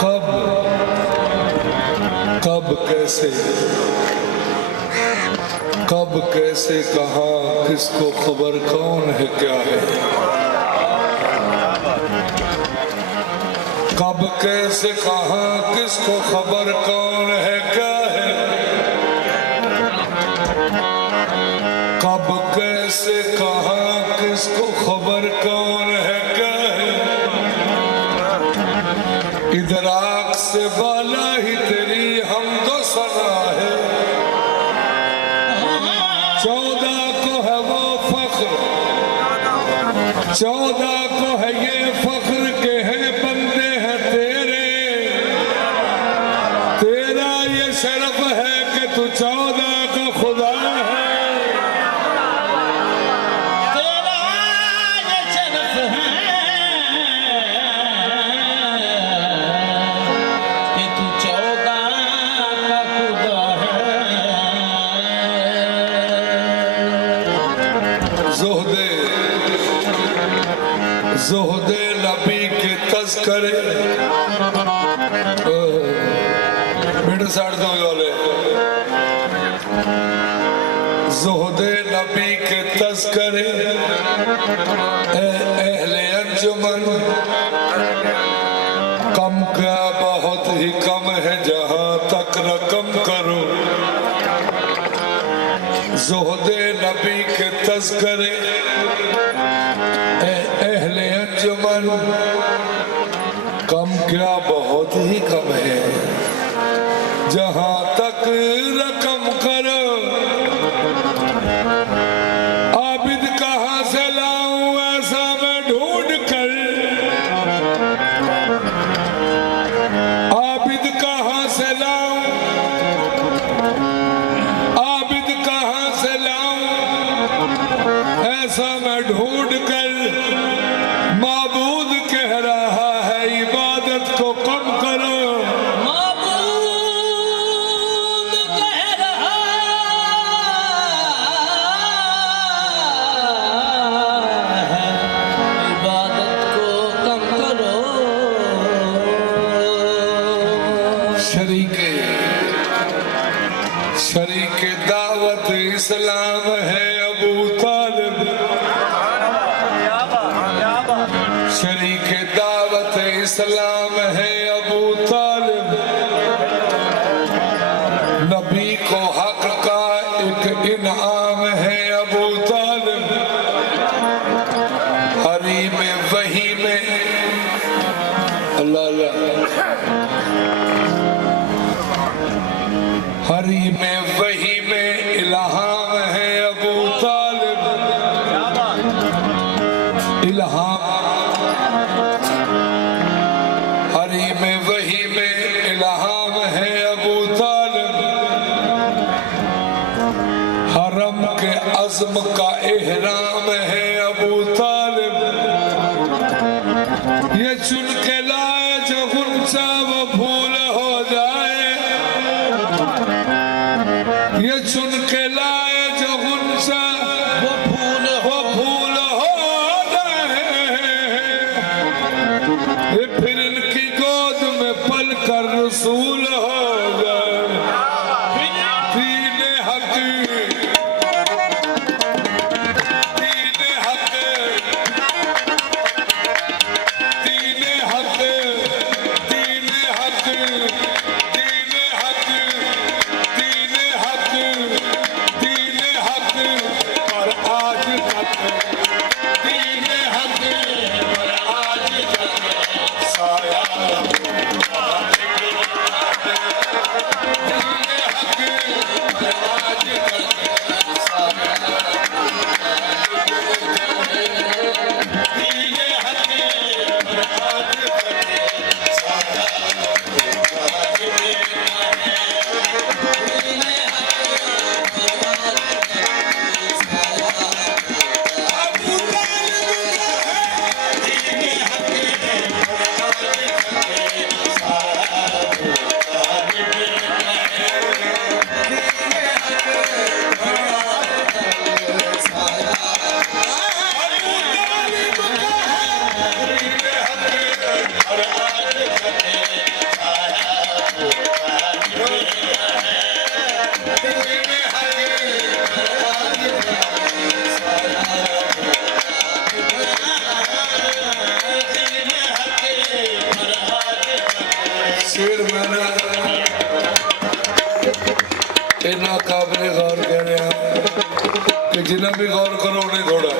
कब कब कैसे कहाँ किसको खबर कौन है क्या है, कब कैसे कहाँ किसको खबर कौन है क्या है, कब कैसे कहाँ किसको खबर कौन है क्या है। इधर आँख से बाला ही तेरी हम तो सना है, 14 को है वो फख्र, 14 को है ये फख्र के हैं बंदे हैं तेरे, तेरा ये शरफ है कि तू 14 का खुदा है। तेरा ये शरफ है कि तू 14 का खुदा है। ज़ुहदे नबी के तज़किरे मिनट साढ़े दो वाले, ज़ुहदे नबी के तज़किरे अहले अंजुमन, कम का बहुत ही कम है जहाँ तक रकम करो। ज़ुहदे नबी के तज़किरे अहले अंजुमन, कम क्या बहुत ही कम है जहाँ तक रकम करो। आबिद कहाँ से लाऊं ऐसा मैं ढूंढ कर, आबिद कहाँ से लाऊं, आबिद कहाँ से लाऊं ऐसा मैं ढूंढ कर। माबूद कह रहा है इबादत को कम करो, माबूद कह रहा है इबादत को कम करो। शरीके दावत इस्लाम है अबू तालिब, शरीके दावत इस्लाम है अबू तालिब। नबी को हक का एक इनाम है अबू तालिब। हरी में वही में अल्लाह अल्लाह, हरी में वही में इल्हाम है अबू तालिब। इल्हाम हरी में वही में इल्हाम है अबू तालिब। हरम के अज़्म का एहराम है अबू तालिब। ये चुन के लाए जो गुंचा वो फूल हो जाए, ये चुन के लाए जो गुंचा वो फूल हो जाए। ये फिर इनकी गोद में पल कर रसूल हो जाए। दीन हक, दीन हक, दीन हक, दीन जिन्हें भी गौर करो उन्हें थोड़ा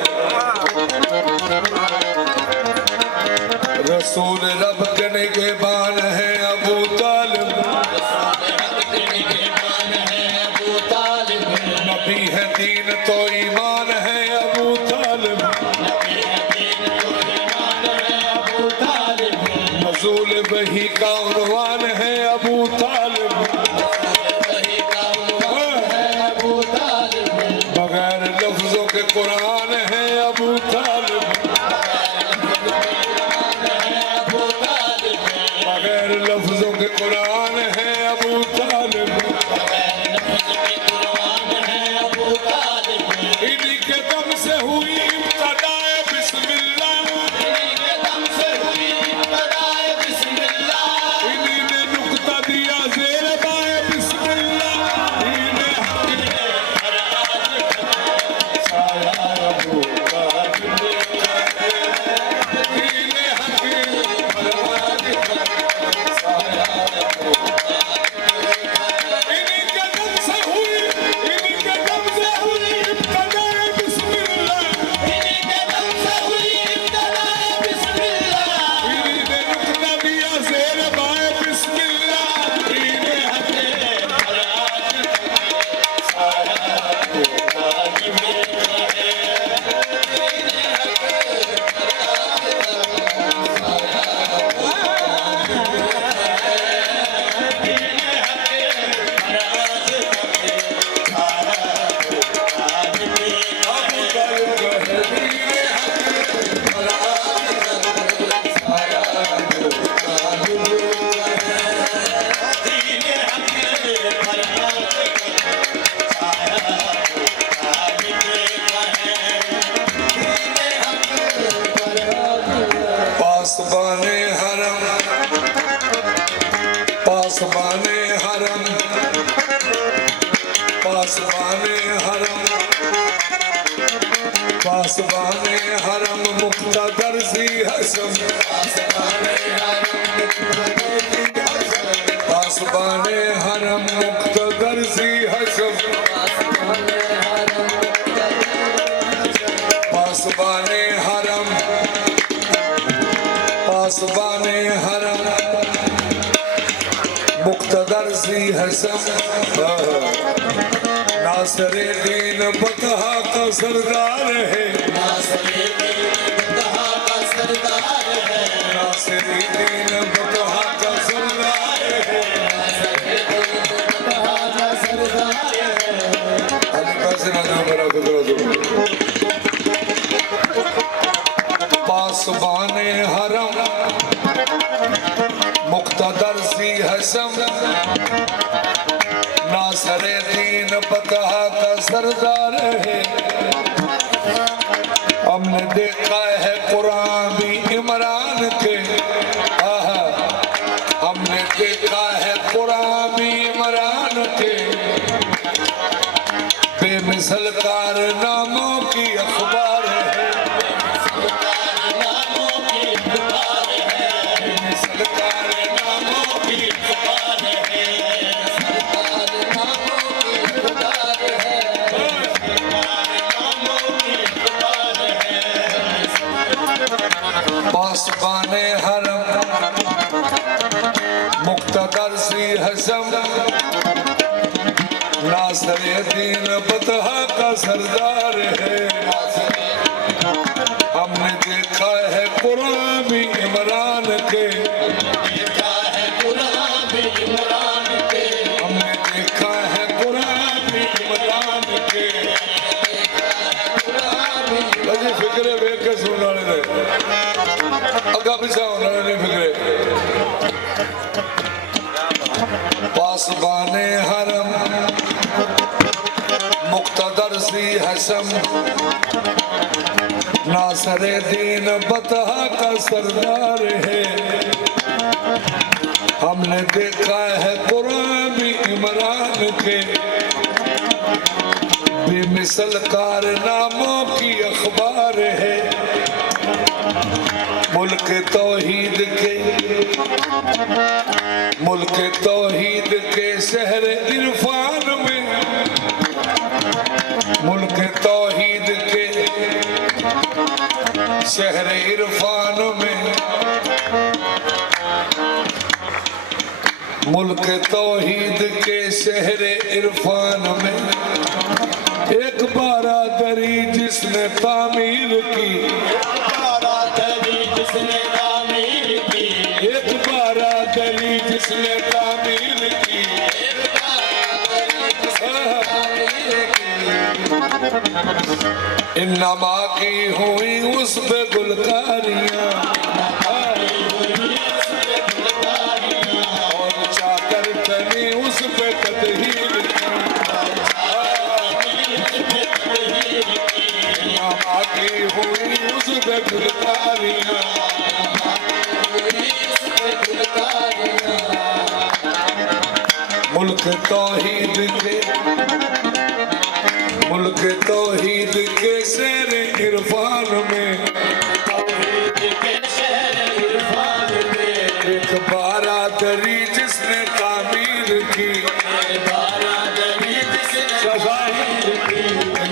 रसूल रब के निगहबान है अबू तालिब, नबी है दीन तो ईमान है अबू तालिब, नज़ूल वही का उन्वान है अबू तालिब, बगैर लफ्जों के कुरान है अबू तालिब, बगैर लफ्जों के कुरान है अबू तालिब, इन्हीं के दम से हुई इब्तिदाए बिस्मिल्लाह, इन्हीं ने नुक्ता दिया ज़ेर बाए बिस्मिल्लाह, इन्हें पासबाने हरम, पासबाने हरम, पासबाने हरम, पासबाने हरम मुक्तदर सी हसम, पासबाने हरम मुक्तदर सी हसम, पासबाने हरम, पासबाने हरम मुक्तदर सी हसम, नासरे दीन बतहा का सरदार है, नासरे दीन बतहा का सरदार है, हल्का से ना मेरा गुजरा दो। पासबाने हरम मुक्तदर सी हसम, नासरे दीन बतहा का सरदार है, हमने देखा है कुरान भी इमरान के, हमने देखा है कुरान भी इमरान के, बेमिसल कारनामों की अखबार है, बेमिसल कारनामों की अखबार है, पासबाने हरम मुक्तदर सी हसम, नासरे दीन बतहा का सरदार है, हमने देखा है कुरान भी इमरान के, हमने देखा है कुरान भी इमरान के, अजी फिक्रे वेख के सुनने वाले अगा पिछा होने वाले फिक्रे। पासबाने हरम मुक्तदर सी हसम, नासरे दीन बतहा का सरदार है, हमने देखा है कुरान भी इमरान के, बेमिसल कारनामों की अखबार है, मुल्क तौहीद के, मुल्क तौहीद के शहर इरफान में, मुल्क तौहीद शहर इरफान में मुल्क तौहीद के शहर इरफान में एक बारादरी जिसने तामीर की, जिसने तामीर की, एक बारादरी जिसने तामीर की, इन्नमा की हुई उस पे गुलकारियां और चाकर तनी उस पे तदहीर की, इन्नमा की हुई उस पे गुलकारियां मुल्क तौहीद के शहर इरफान में एक बारादरी जिसने तामीर की,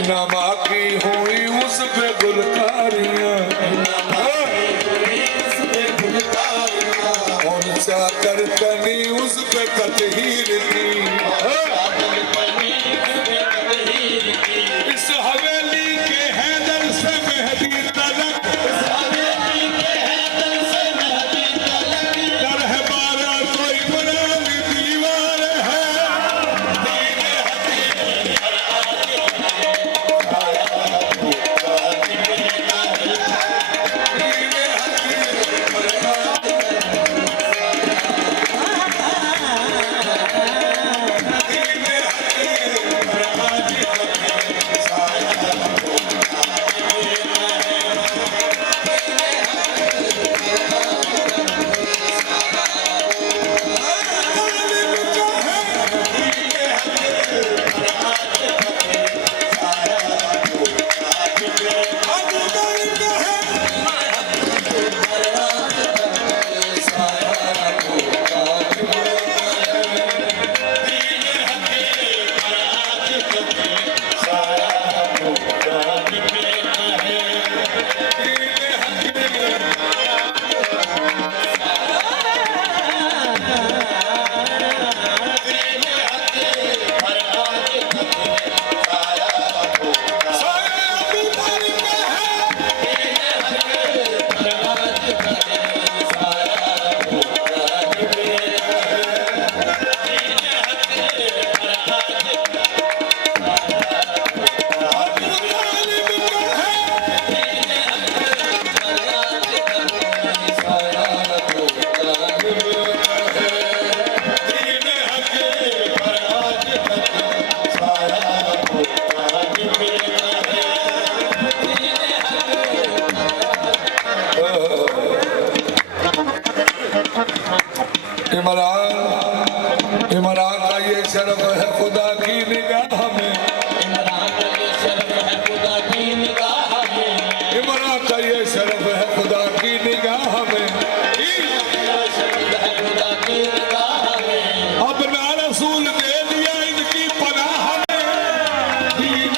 नमा की हुई उस पे गुलकारियां और चाकर तनी उस पे तदहीर की। इस हवेली के हैदर से मेहदी तलक दर है बारा कोई पुरानी दीवार है, इमरान का ये शर्फ है खुदा की निगाह में, इमरान का ये शर्फ है खुदा की निगाह में, इमरान का ये शर्फ है खुदा की निगाह में, खुदा की निगाह में अपना रसूल दे दिया इनकी पनाह में, दीन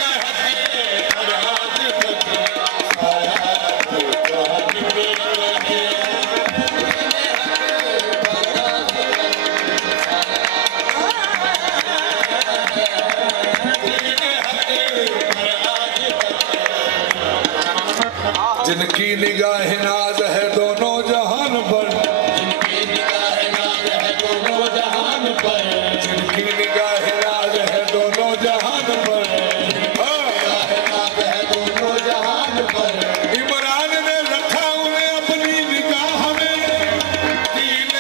जिनकी निगाह नाज है दोनों जहान पर, जिनकी निगाह नाज है दोनों जहान पर, जिनकी निगाह नाज है दोनों जहान पर, नाज है दोनों जहान पर, इमरान ने रखा उन्हें अपनी निगाह में, दीन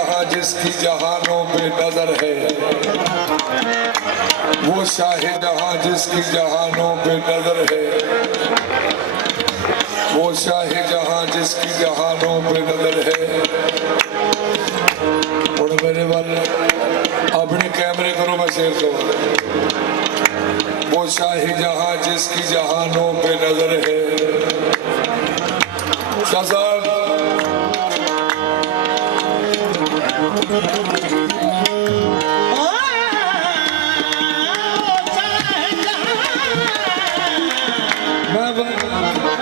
जहां जिसकी जहानों पे नजर है, वो शाह जहां जिसकी जहानों पे नजर है, वो शाह जहां जिसकी जहानों पे नजर है। और मेरे वाले अपने कैमरे करो, मैं शेर कहूँ। वो शाह जहां जिसकी जहानों पे नजर है। शाह साहब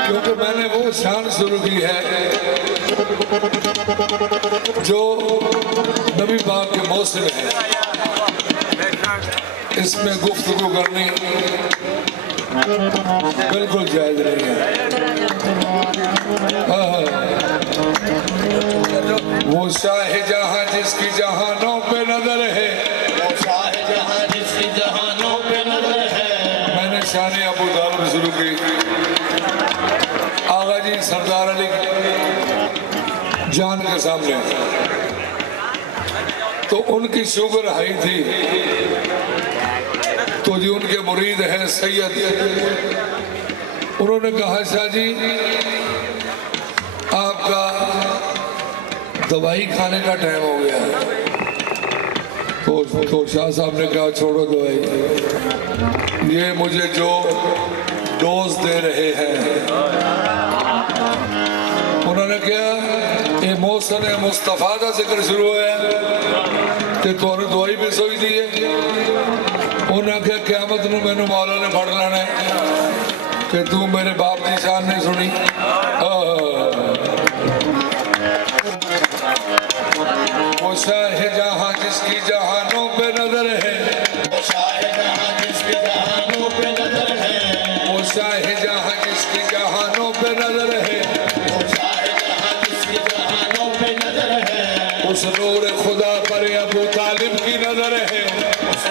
क्योंकि मैंने वो शान शुरू की है जो नबी पाक के मौसम है, इसमें गुफ्तगू करनी बिल्कुल जायज नहीं है। वो शाह जहां जिसकी जहानों पे नजर है, वो शाह जहां जिसकी जहानों पे नजर है। मैंने शान अबू तालिब शुरू की। आगा जी सरदार अली जान के सामने तो उनकी शुगर हाई थी, तो जी उनके मुरीद हैं सैयद, उन्होंने कहा शाह जी आपका दवाई खाने का टाइम हो गया है। तो शाह साहब ने कहा छोड़ो दवाई, ये मुझे जो डोज दे रहे हैं, उन्होंने क्या ये मौसम मुस्तफा का जिक्र शुरू है कि तुहानू दवाई भी सोई दी है। उन्हें आख्या क्यामत नूं मैनू मौला ने फड़ लेना है कि तू मेरे बाप की शान नहीं सुनी। वो शाह जहां जिसकी जहानों पे नजर है, वो शाह जहां जिसकी जहानों पे नजर है। वो शाह जहां जिसकी जहानों पे नजर है, वो शाह जहां जिसकी जहानों पे नजर है। उस नूर खुदा पर अबू तालिब की नजर है,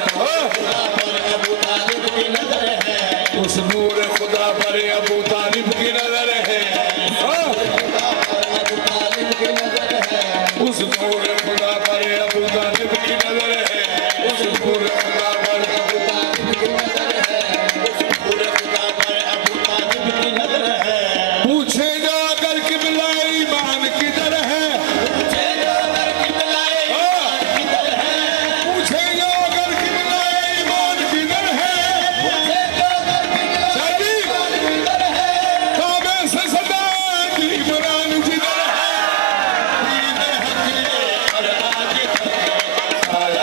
खुदा पर अबू तालिब की नजर है। उस नूर खुदा पर अबू तालिब की नजर है, खुदा पर अबू तालिब की नजर है। उस नूर खुदा पर अबू तालिब की नजर है, उस नूर खुदा पर अबू तालिब की नजर है। उस पूरे खुदा पर अबू तालिब की नजर है। पूछे जाकर किबला ईमान किधर है, पूछे जाकर किबला ईमान किधर है। पूछे जाकर किबला ईमान किधर है। पूछे जाकर किबला शाह जी ईमान किधर है। काबे से सदा की इमरान जिधर है। और आज साया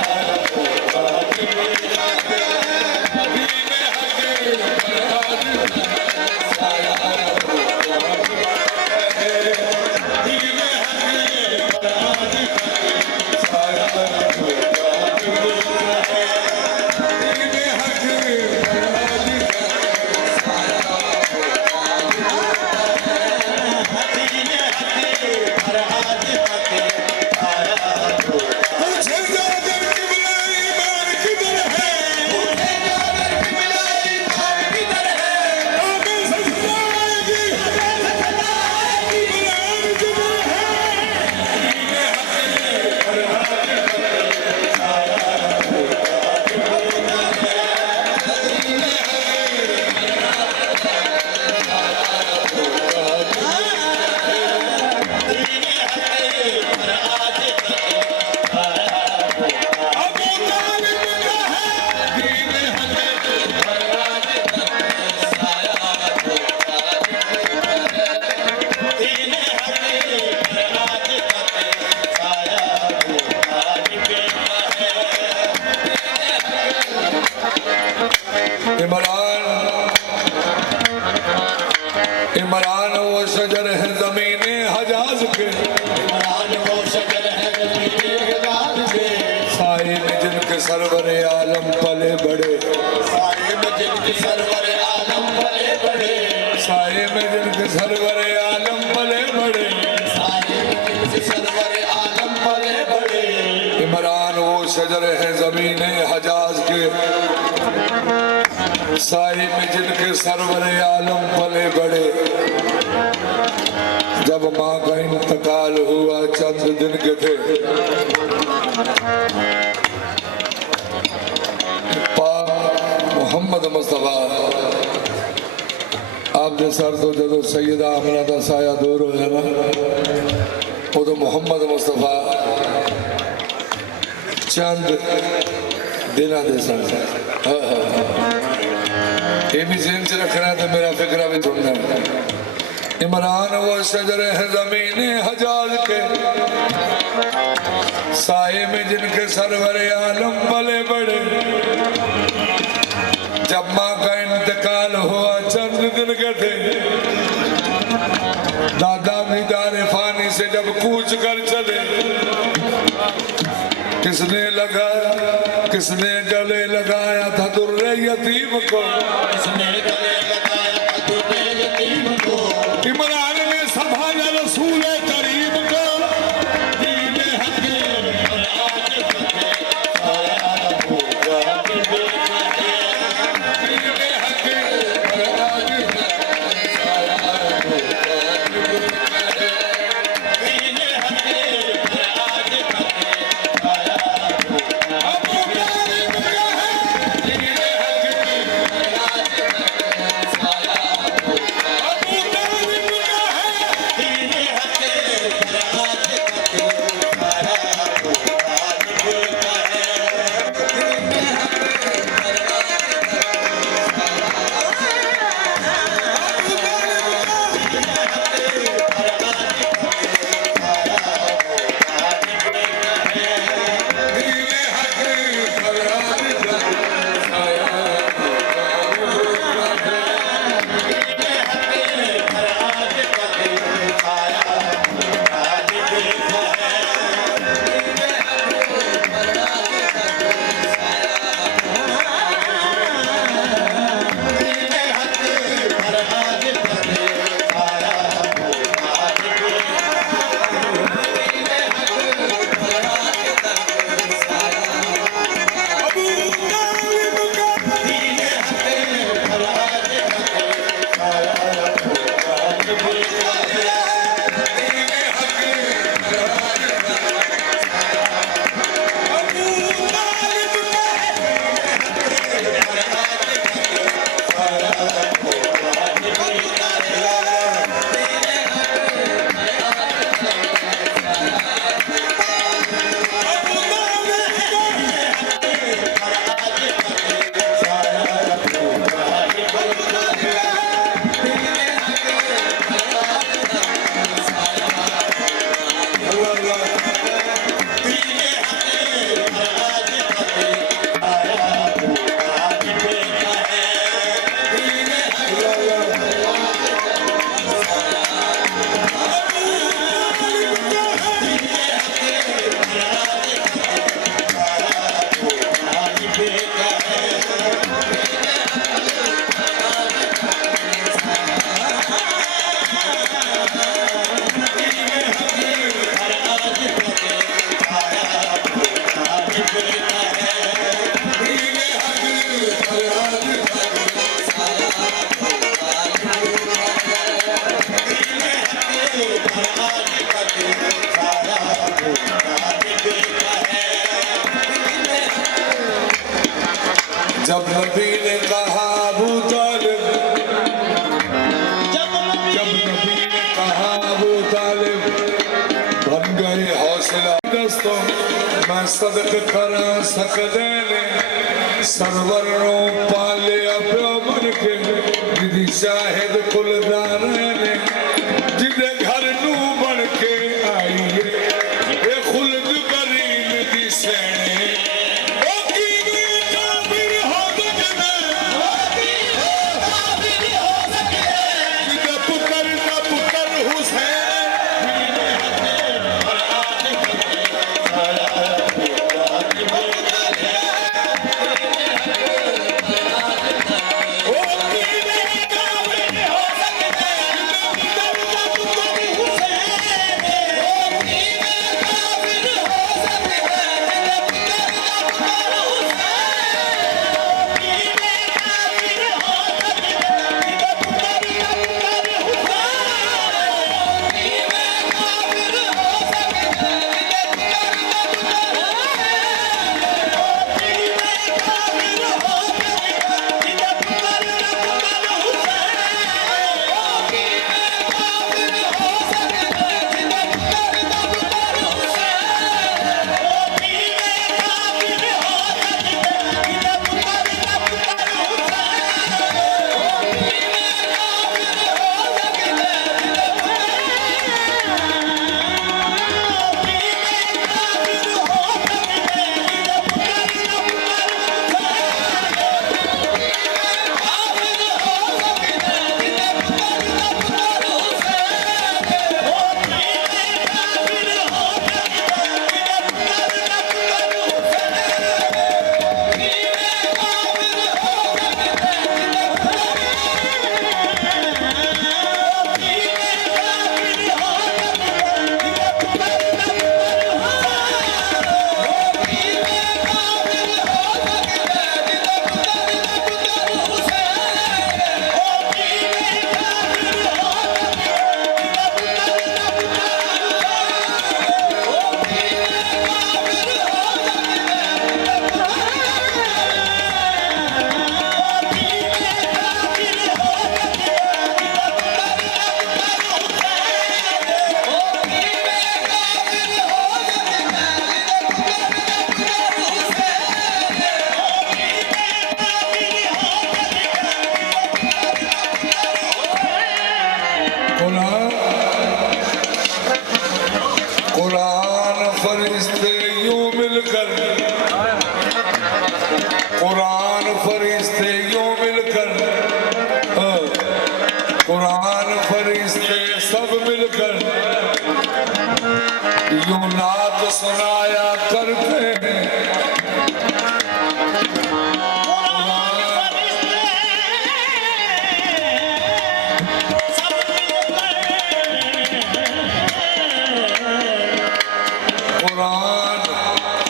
पूछे जाकर किबला ईमान किधर है। काबे से सदा की इमरान जिधर है। अबू तालिब का है दीन हक। इमरान वो शजर है ज़मीने हजाज के, साए में जिनके सरवर आलम पले बड़े, साए में जिनके सरवर आलम पले बड़े। इमरान वो शजर है ज़मीने हजाज के, साए में जिनके सरवर आलम पले बड़े। जब माँ का इंतकाल हुआ चंद दिन के थे, पाक मोहम्मद मुस्तफा आपके सर तो जो सैयदा आमना का साया दूर हो ना, वो तो मोहम्मद मुस्तफा चंद दिन दे सन। ये भी जेन च रखना तो मेरा फिक्रा भी सुनना। इमरान वो शजर है जमीन हजाज के साए में जिनके सरवर आलम पले बड़े। जब माँ का इंतकाल हुआ चंद दिन के थे, दादा दीदार फानी से जब कूच कर चले, किसने लगाया, किसने गले लगाया था दुर्रे यतीम को, किसने गले लगाया था दुर्रे यतीम को। इमरान ने संभाला रसूल करीम को, दीन हकीम और आज फतेह साया होगा बेटा है। दीन हकीम और आज फतेह साया होगा बेटा है। दीन हकीम और आज फतेह साया होगा। अबू तालिब का है, दीन हकीम और आज फतेह साया होगा। अबू तालिब का है, दीन हकीम और आज फतेह साया होगा बेटा है। दीन हकीम और आज फतेह साया होगा बेटा है। अबू तालिब का जब नबी ने कहा अबू तालिब, जब नबी ने कहा अबू तालिब बन गए हौसला दोस्तों, मैं सदक करा सकदे ने सरवर नो पाले पियो बन के दीदी शाहिद कुलदार ने जिदे घर नू बन के आई ये खुल्द करीम दी सैने ओ कीवी काबिर हो सकदे, जिदे पुत्र हुसैन ओ कीवी काबिर हो सकदे।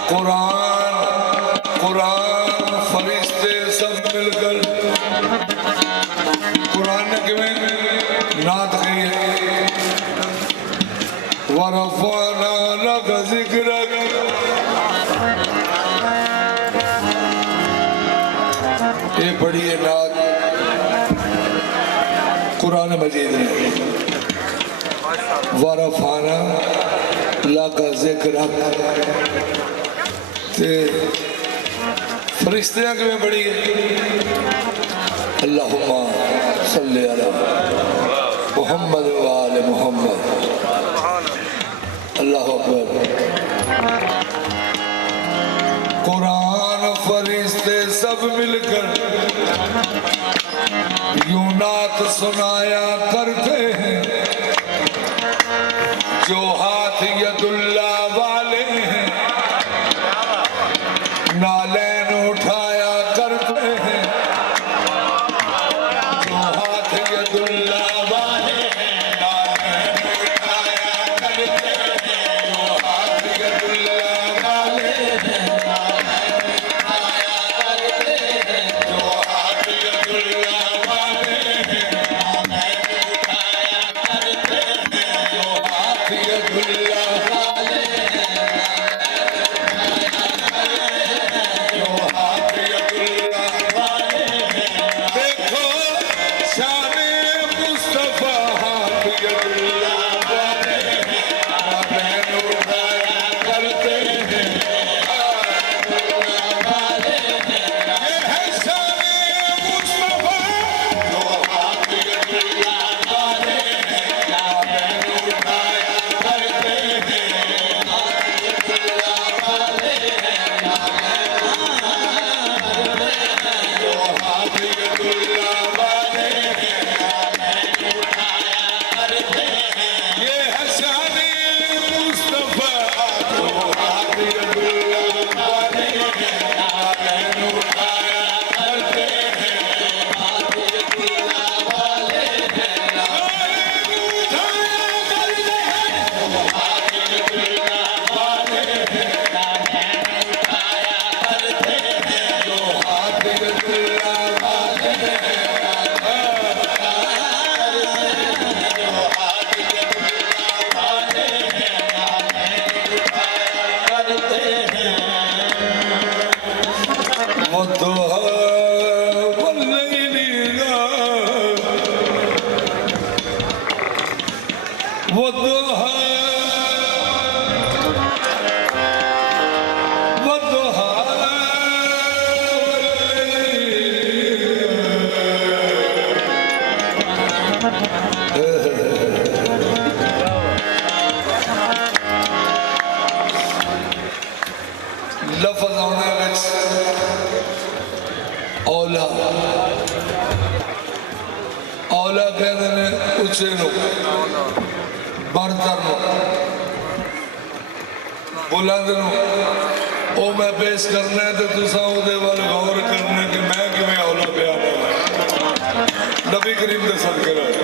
कुरान कुरान फरिश्ते सब मिलकर कुरान ने किवें नात कही है वरफ़अना लका ज़िक्रक ये बड़ी है नात कुरान मजीद में वरफ़अना लका ज़िक्रक ते फरिश्तियां किवें बड़ी है अल्लाहुम्मा सल्ली अला मुहम्मद व आले मुहम्मद अल्लाहु अकबर। कुरान फरिश्ते सब मिलकर यूं नात सुनाया करते हैं जो हाथ यदुल्ला वाले हैं नालैन उठाया करते हैं जो हाथ यदुल्ला वाले हैं नालैन उठाया करते हैं जो हाथ यदुल्ला वाले हैं नालैन उठाया करते हैं जो हाथ यदुल्ला वाले हैं नालैन उठाया करते हैं जो हाथ यदुल्ला वाले हैं जो हाथ यदुल्ला वाले हैं। देखो शाने मुस्तफा हाथ यदुल्ला वाले हैं नालैन उठाया करते हैं हाथ यदुल्ला वाले हैं। ये है शाने मुस्तफा जो हाथ यदुल्ला वाले हैं नालैन उठाया करते हैं हाथ यदुल्ला वाले हैं जो हाथ यदुल्ला वाले हैं नालैन उठाया करते हैं। ये है शाने मुस्तफा जो हाथ यदुल्ला वाले हैं नालैन उठाया करते हैं हाथ यदुल्ला वाले हैं नालैन उठाया करते हैं जो हाथ यदुल्ला वाले हैं नालैन उठाया करते हैं जो हाथ यदुल्ला वाले हैं जो हाथ यदुल्ला वाले हैं नालैन उठाया करते हैं। वद्दुहा वल्लैलि इज़ा वद्दुहा वद्दुहा लफ्ज़ आने विच औला औला कहते हैं उच्चे नूं बरतर नूं बुलंद नूं ओ मैं पेश करना है तो तुसा उहदे वल गौर करना कि मैं किवें औला बयान करा नबी करीम दे सदके नाल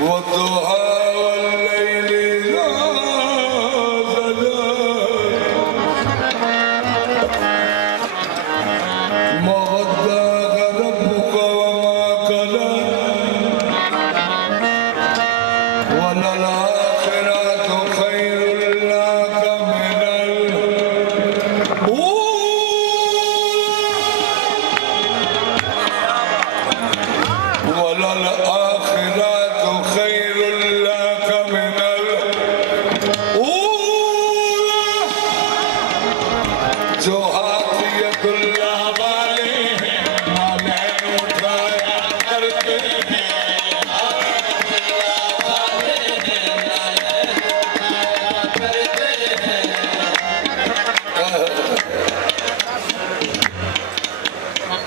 वद्दुहा वल्लैलि इज़ा सजा मा वद्दअक रब्बुक वमा कला वलल-आखिरतु खैरुल लक मिनल वलल-आखिरतु खैरुल लक मिनल जो हाथ यदुल्ला वाले हैं नालैन उठाया करते हैं हाथ यदुल्ला वाले हैं नालैन उठाया करते हैं।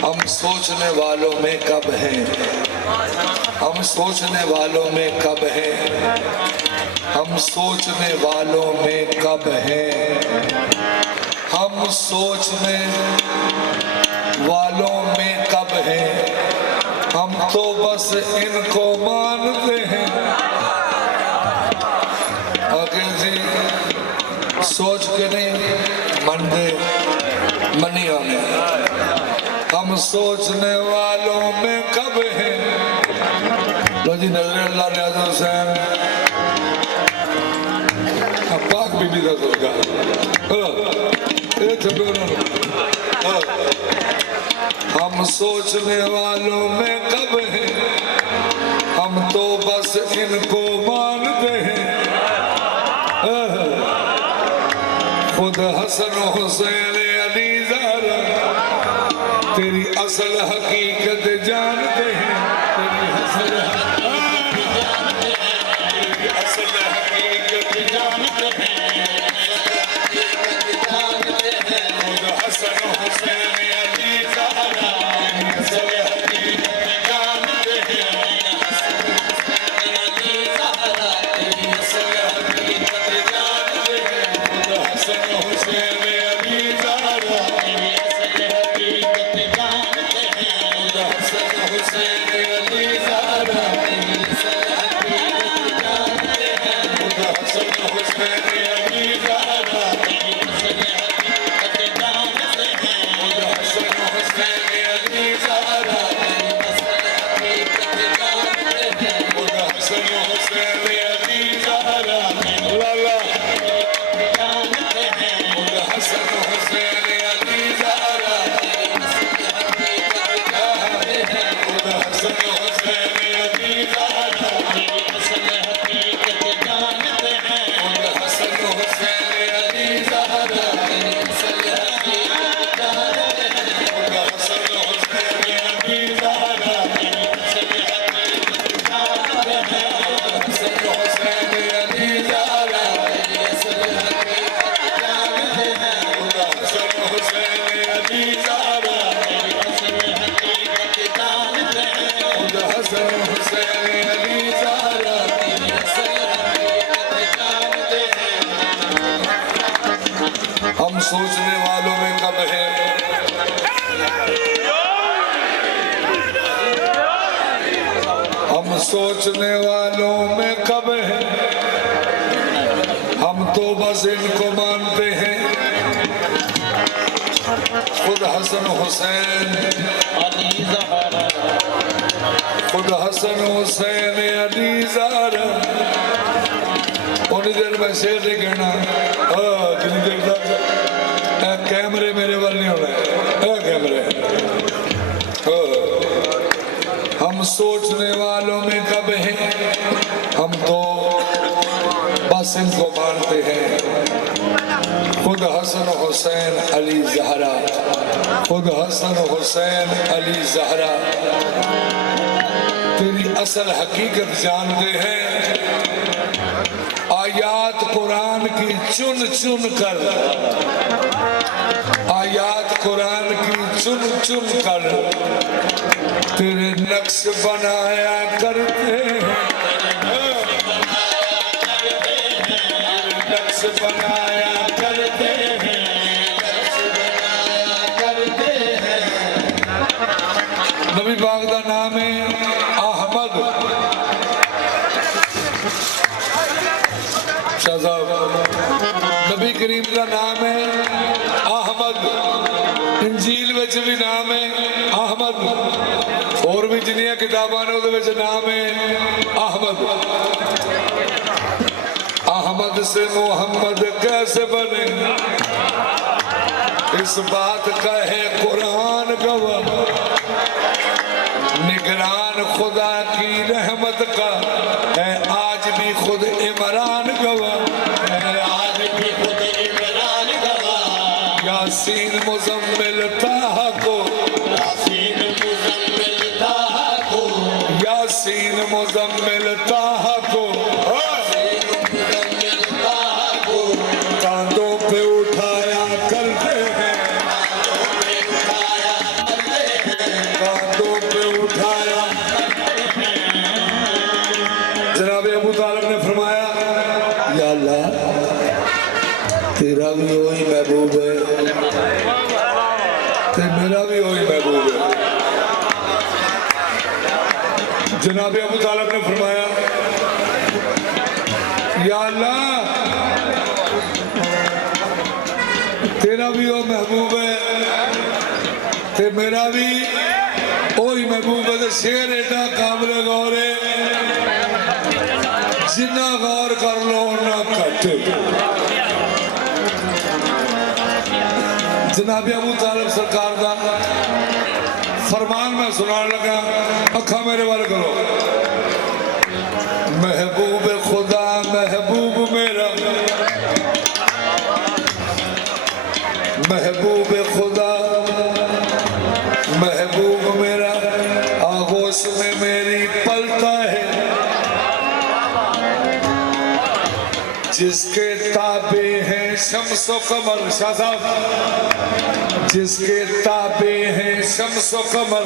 हम सोचने वालों में कब हैं हम सोचने वालों में कब हैं हम सोचने वालों में कब हैं हम सोचने वालों में कब हैं हम तो बस इनको मानते हैं। आगे जी सोच के नहीं मन दे मनी आने। हम सोचने वालों में कब है। लो जी नजर अल्लाह नियाज़ हुसैन पाक बीबी का दुर्गा हम सोचने वालों में कब है, हम तो बस इनको मानते हैं। खुद हसन हुसैन अली ज़हरा तेरी असल हकीकत जानते हैं। तेरी असल हकीकत जानते हैं। खुद हसन हुसैन अली ज़हरा तेरी असल हकीकत जानते हैं। खुद हसन हुसैन अली ज़हरा हुसैन अली ज़हरा हसन हुसैन अली ज़हरा हसन हुसैन अली ज़हरा हसन हुसैन अली ज़हरा लाला हसन हुसैन अली ज़हरा हसन हुसैन अली ज़हरा हसन हुसैन अली ज़हरा हसन हुसैन अली ज़हरा हसन हुसैन अली ज़हरा हसन हुसैन अली ज़हरा हसन हुसैन अली ज़हरा हम सोचने वालों में कब है, हम सोचने वालों में कब है, हम तो बस इनको मानते हैं। खुद हसन हुसैन खुद हसन हुसैन अली ज़हरा उन्हीं देर में शेर नहीं कहना जितनी देर तक कैमरे मेरे वाल नहीं होना है कैमरे। हम सोचने वालों में कब है, हम तो बस इनको मानते हैं। खुद हसन हुसैन अली ज़हरा खुद हसन हुसैन अली ज़हरा तेरी असल हकीकत जानते हैं। आयात कुरान की चुन चुन कर आयात कुरान की चुन चुन कर तेरे नक्श बनाया करते हैं। नक्श बनाया करते हैं। नबी पाक दा नाम है अहमद। नबी करीम का नाम है अहमद। इंजील विच भी नाम है अहमद, और भी जिन्नियां किताबां ने उहदे विच नाम है अहमद। अहमद से मोहम्मद कैसे बने, इस बात का है कुरान गवाह। निगरान खुदा की रहमत का है आज भी खुद इमरान गवाह। यासीन मुज़म्मिल ताहा को यासीन मुज़म्मिल ताहा को कांधों पे उठाया करते हैं। कांधों पे उठाया। जनाब अबू तालिब ने फरमाया या अल्लाह तेरा भी वही महबूब है ते मेरा भी वही महबूब है। जनाब अबू तालिब ने फरमाया या अल्लाह तेरा भी वो महबूब है ते मेरा भी वही महबूब है। ते शेर एडा काबिल गौर है, जिन्ना गौर कर लो उन्ना घट। जनाब अबू तालिब सरकार का फरमान मैं सुनान लगा, अखा मेरे वाल करो। महबूब खुदा महबूब मेरा, महबूब खुदा महबूब मेरा, आगोश में मेरी पलता है। जिसके ताबे हैं शम्सो कमर, शाह साहब, जिसके ताबे हैं शम्सो कमर,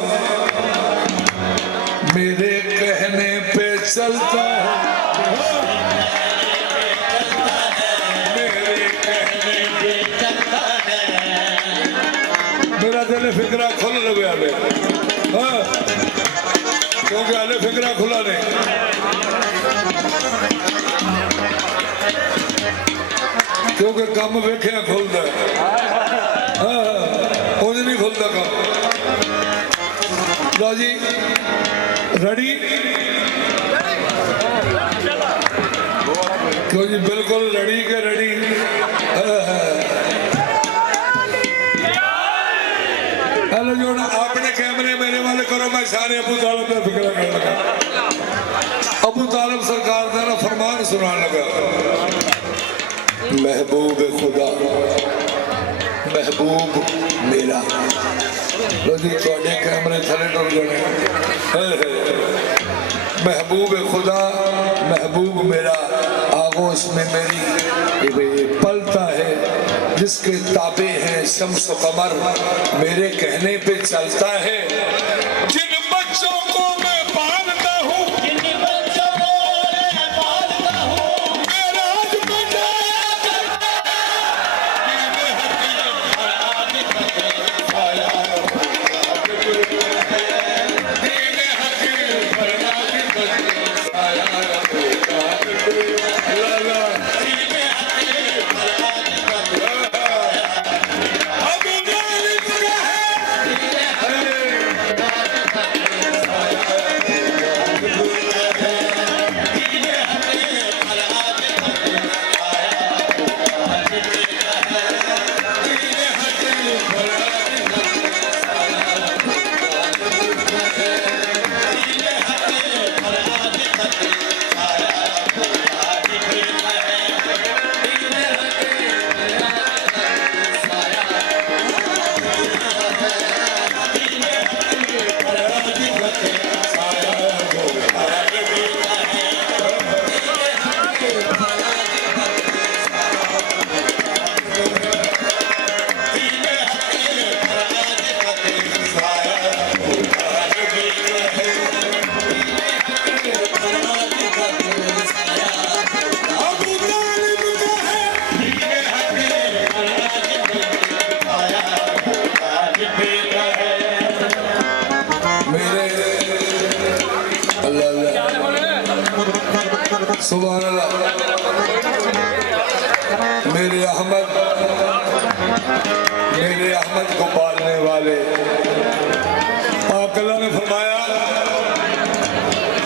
मेरे कहने पे चलता है। मेरे कहने पे चलता है। मेरा दिल फिक्रा खुल लगे आले, हाँ, क्योंकि आले फिक्रा खुला नहीं। क्योंकि कम वेख्या खुलता है, हाँ, उंज नहीं खुलता कम। लो जी रेडी, क्यों जी बिल्कुल रेडी के रेडी। हेलो जो अपने कैमरे मेरे वाले करो, मैं सारे अबू तालिब का फिक्र करने लगा। अबू तालिब सरकार का ना फरमान सुनाने लगा। महबूब खुदा महबूब मेरा, लो जी थोड़े कैमरे थले टुर जाने। महबूब खुदा महबूब मेरा, आगोश में मेरी पलता है। जिसके ताबे हैं शम्स कमर, मेरे कहने पे चलता है। जिन बच्चों को मैं पालता हूँ, जिन बच्चों को मैं पालता हूँ, मेरा आज बचाया करता सुभान अल्लाह। मेरे अहमद को पालने वाले पाक अल्लाह ने फरमाया,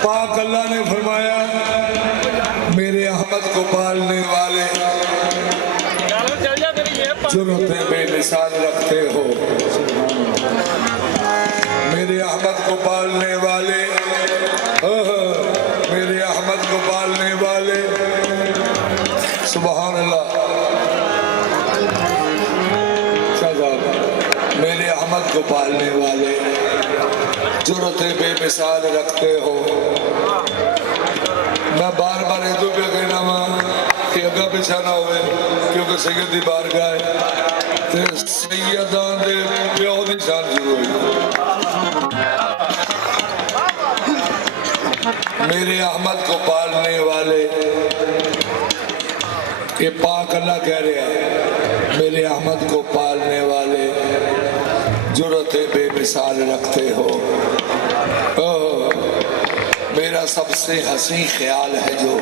पाक अल्लाह ने फरमाया, मेरे अहमद को पालने वाले जुर्रतें बेमिसाल रखते हो। मेरे अहमद को पालने वाले, मेरे अहमद को पालने वाले, सुभान अल्लाह। मेरे अहमद को पालने वाले जुर्रतें बेमिसाल रखते हो। मैं बार बार इदू पे कहना वा कि अगा पिछा ना होवे, क्योंकि सैयद की बारगाह है ते सैयदां दे प्यो दी शान जरूरी। मेरे अहमद को पालने वाले, ये पाक अल्लाह कह रहे हैं, मेरे अहमद को पालने वाले जुर्रतें बेमिसाल रखते हो। मेरा सबसे हसी ख्याल है जो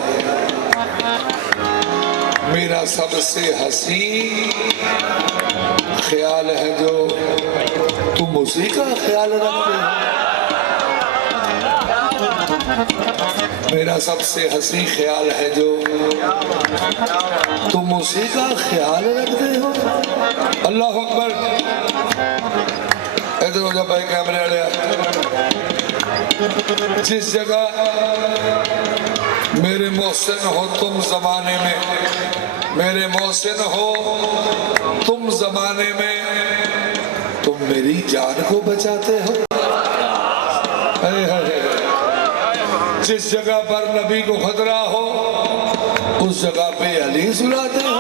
मेरा सबसे हसीन ख्याल है जो तुम उसी का ख्याल रखते हो। मेरा सबसे हसी ख्याल है जो तुम उसी का ख्याल रखते हो। अल्लाह अकबर। इधर हो जा भाई कैमरे वाले। जिस जगह मेरे मोहसिन हो तुम जमाने में, मेरे मोहसिन हो तुम जमाने में, तुम मेरी जान को बचाते हो। जिस जगह पर नबी को खतरा हो उस जगह पे अली सुलाते हो।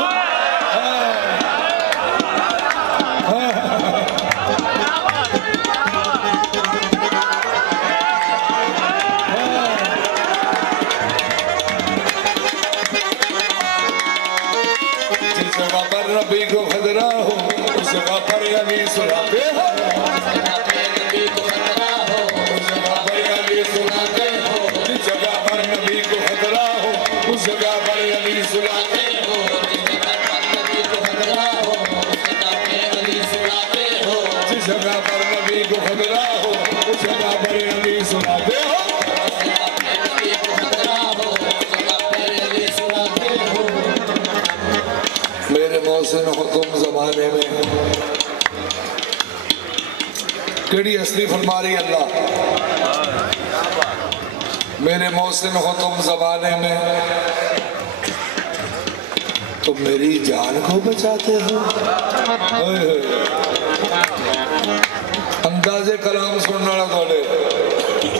जिस जगह पर नबी को खतरा हो उस जगह पर अली सुलाते हो। जगह पर नबी को खतरा हो उस जगह पर अली सुलाते हो। जिस जगह पर नबी को खतरा हो उस जगह पर अली सुलाते हो। मेरे मोहसिन हो तुम जमाने में, केड़ी असली फरमा रही अल्लाह। मेरे मोहसिन हो तुम जमाने में, तुम मेरी जान को बचाते हो। अंदाजे कलाम सुनने वाला थोड़े।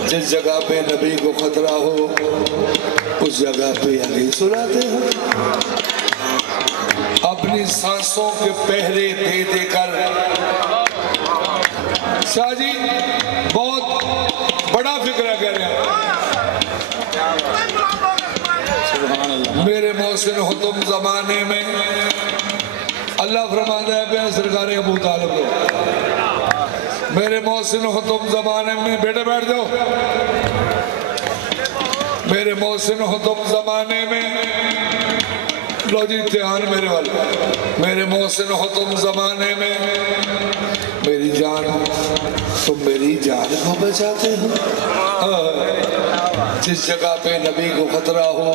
जिस जगह पे नबी को खतरा हो उस जगह पे अली सुलाते हो। अपनी सांसों के पहरे दे देकर शाह जी बहुत बड़ा फिक्र कह रहे हैं। मेरे मोहसिन हो तुम जमाने में, अल्लाह फरमाता है सरकार अबू तालिब को, मेरे मोहसिन हो तुम जमाने में, बेटे बैठ जाओ। मेरे मोहसिन हो तुम जमाने में, लो जी ध्यान मेरे वाले। मेरे मोहसिन हो तुम जमाने में, मेरी जान, तुम मेरी जान को बचाते हो। जिस जगह पे नबी को खतरा हो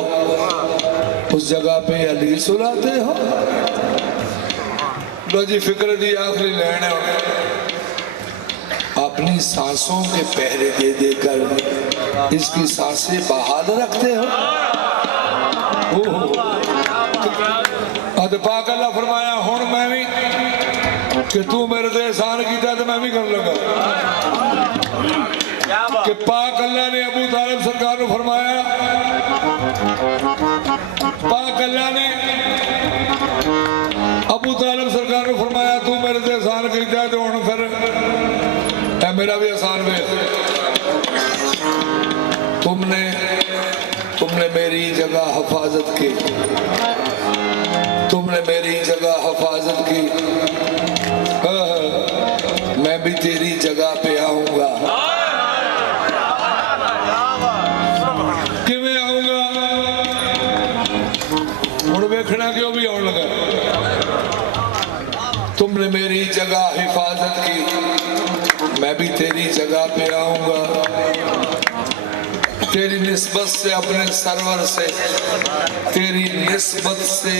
उस जगह पे अली सुलाते हो। लो जी फिक्र दी आखिरी लैन है। अपनी सांसों के पहरे दे देकर इसकी सांसें बहाल रखते हो। अद पाक अल्लाह फरमाया हुण मैं भी कि तू मेरे ते एहसान किया तो मैं भी कर लगा। कि पाक अल्लाह ने अबू तालिब सरकार को फरमाया, पाक अल्लाह ने अबू तालिब सरकार को फरमाया तू मेरे से एहसान किया तो हुण फिर मेरा भी एहसान वे। तुमने मेरी जगह हिफाजत की, तुमने मेरी जगह हिफाजत की, मैं भी तेरी जगह पे आऊंगा। किवें आऊंगा हुण वेखना क्यों भी आउण लगा। तुमने मेरी जगह हिफाजत की, मैं भी तेरी जगह पे आऊंगा। तेरी निस्बत से अपने सरवर से, तेरी निस्बत से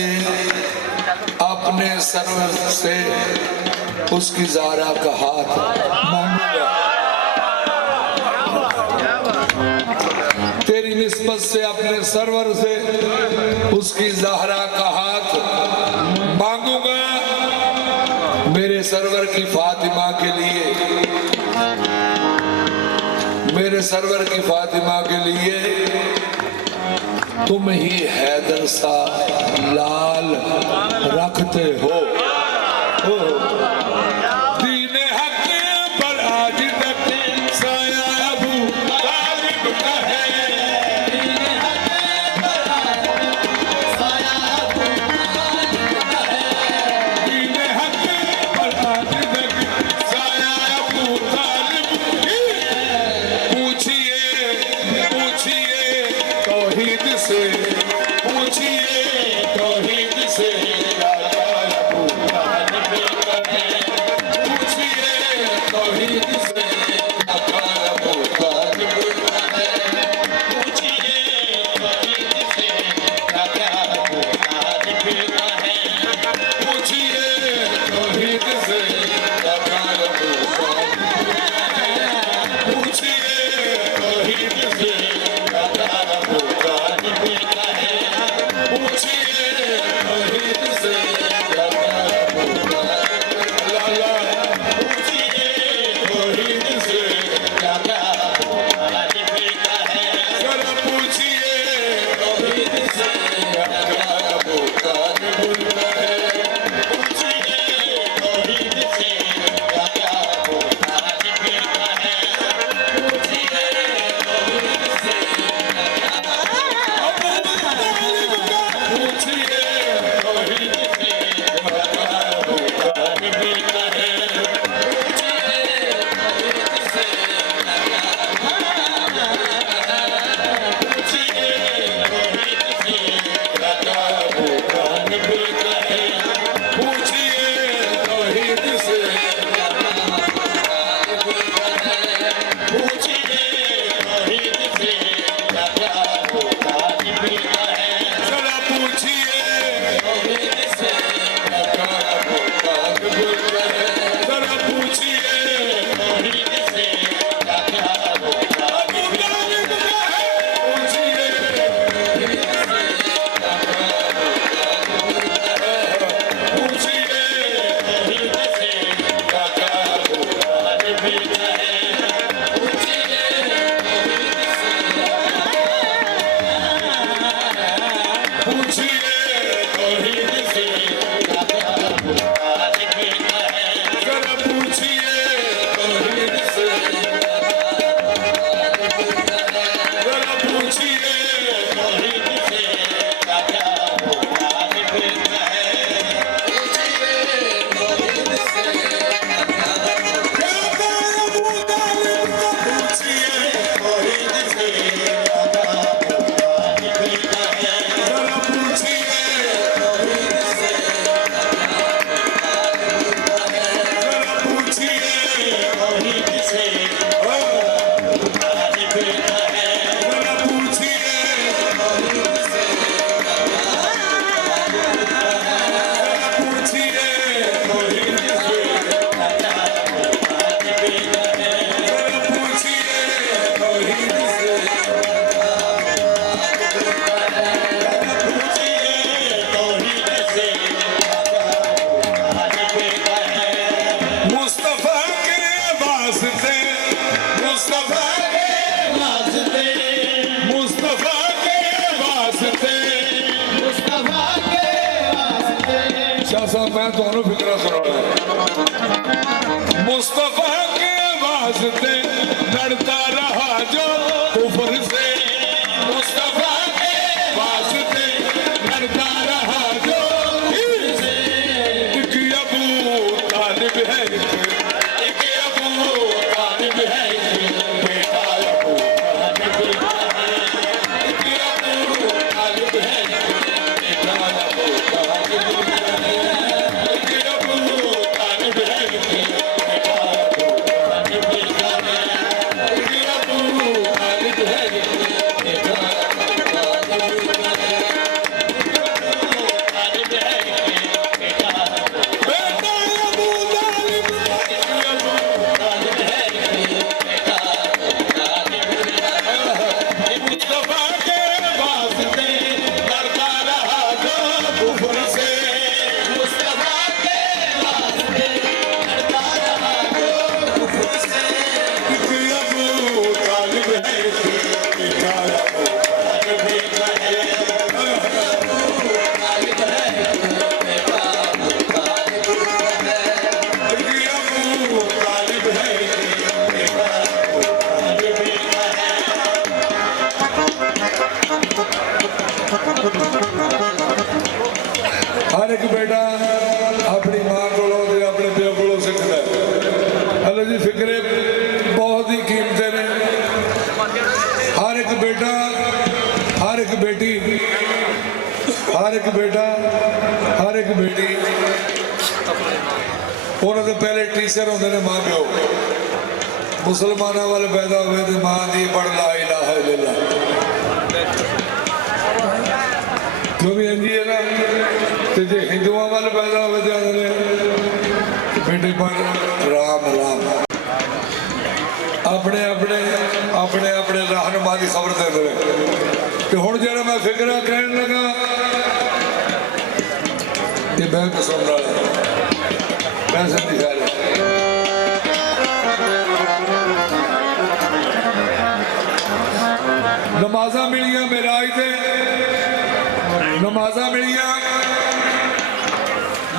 अपने सरवर से उसकी ज़ारा का हाथ मांगूंगा। तेरी निस्बत से अपने सरवर से उसकी ज़हरा का हाथ मांगूंगा। मेरे सरवर की फातिमा के लिए, मेरे सरवर की फातिमा के लिए तुम ही हैदर सा लाल रखते हो। दीने हक पर आज तक साया अबू तालिब का है। दीने हक पर साया अबू तालिब का है। दीने हक पर आज तक साया अबू तालिब की। पूछिए तौहीद से, पूछिए तौहीद से। सा मैं दोनों फिक्रा सुना मुस्तफा के वास्ते लड़ता रहा जो कुफर से मुस्तफा के वास्ते लड़ता रहा जो कुफर से एक अबू तालिब है एक अबू तालिब है बेटा अबू तालिब है एक अबू तालिब है बेटा अबू तालिब है एक अबू तालिब है बेटा अबू तालिब है एक अबू तालिब है बेटा मुस्तफा के वास्ते लड़ता रहा जो कुफर से मुस्तफा के वास्ते लड़ता रहा जो कुफर से एक अबू तालिब है बेटा अबू तालिब है एक अबू तालिब है बेटा अबू तालिब है एक अबू तालिब है बेटा अबू तालिब है हर एक बेटा अपनी मां को अपने प्यो को सीखता है हलो जी फिक्रे बहुत ही कीमते ने हर एक बेटा हर एक बेटी हर एक बेटा हर एक बेटी उन्होंने पहले टीचर होंगे ने मां प्यो मुसलमानों वाले पैदा हुए तो मां दी पढ़ ला इलाहा इल्लल्लाह जो भी इंजी है ना तो जो हिंदुओं वाले पैदा हुए थे बेटे पर राम राम अपने अपने अपने अपने रहनुमा की खबर दे दे तो हुण जेड़ा मैं फिक्रा कहन लगा ये बैंक सुन रहा है पैसे दिखा रहे नमाजा मिलियां मेरा आज से नमाजा मिलिया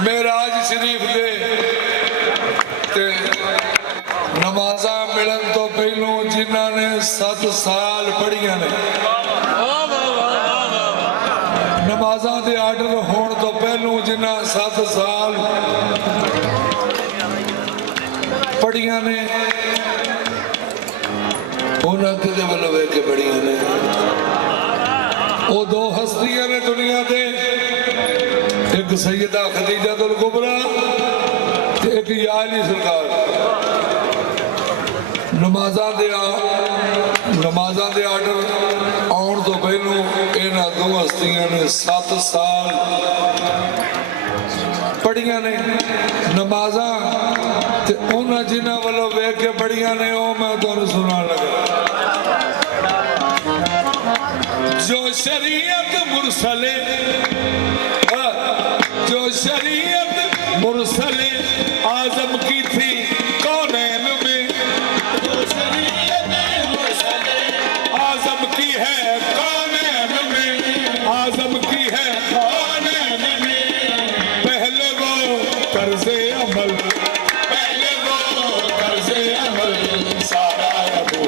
मेराज शरीफ दे ते नमाजा मिलन तो पहलू जिन्हों ने 7 साल पढ़िया ने नमाजा दे आर्डर होने तो पहलू जिन्हें 7 साल पढ़िया ने उन्हें कि वालों वे के पढ़िया ने वो 2 हस्तियां ने दुनिया दे एक सैयदा खदीजतुल कुबरा ते एक या अली सरकार नमाजा दे आर्डर आउण तो पहलू इन्हां 2 हस्तियां ने 7 साल पढ़िया ने नमाजा ते उन्हां जिन्हां वालों वेख के पढ़िया ने वो मैं तुहानूं सुनाउण लगा जो शरीयत मुरसले जो शरीयत मुरसले आजम की थी कौनैन में जो शरीयत मुरसले आजम की है कौनैन में आजम की है कौनैन में पहले वो कर्जे अमल पहले वो कर्जे अमल सारा अबू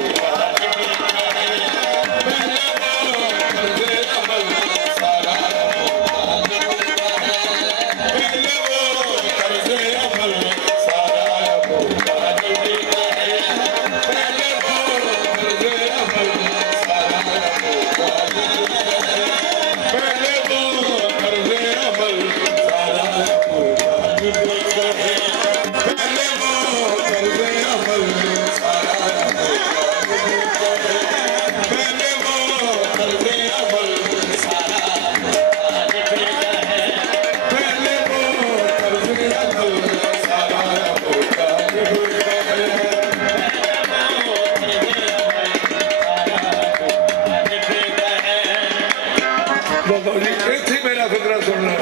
मेरा फिक्रा सुनना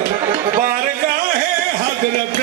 बारगाह है हजरत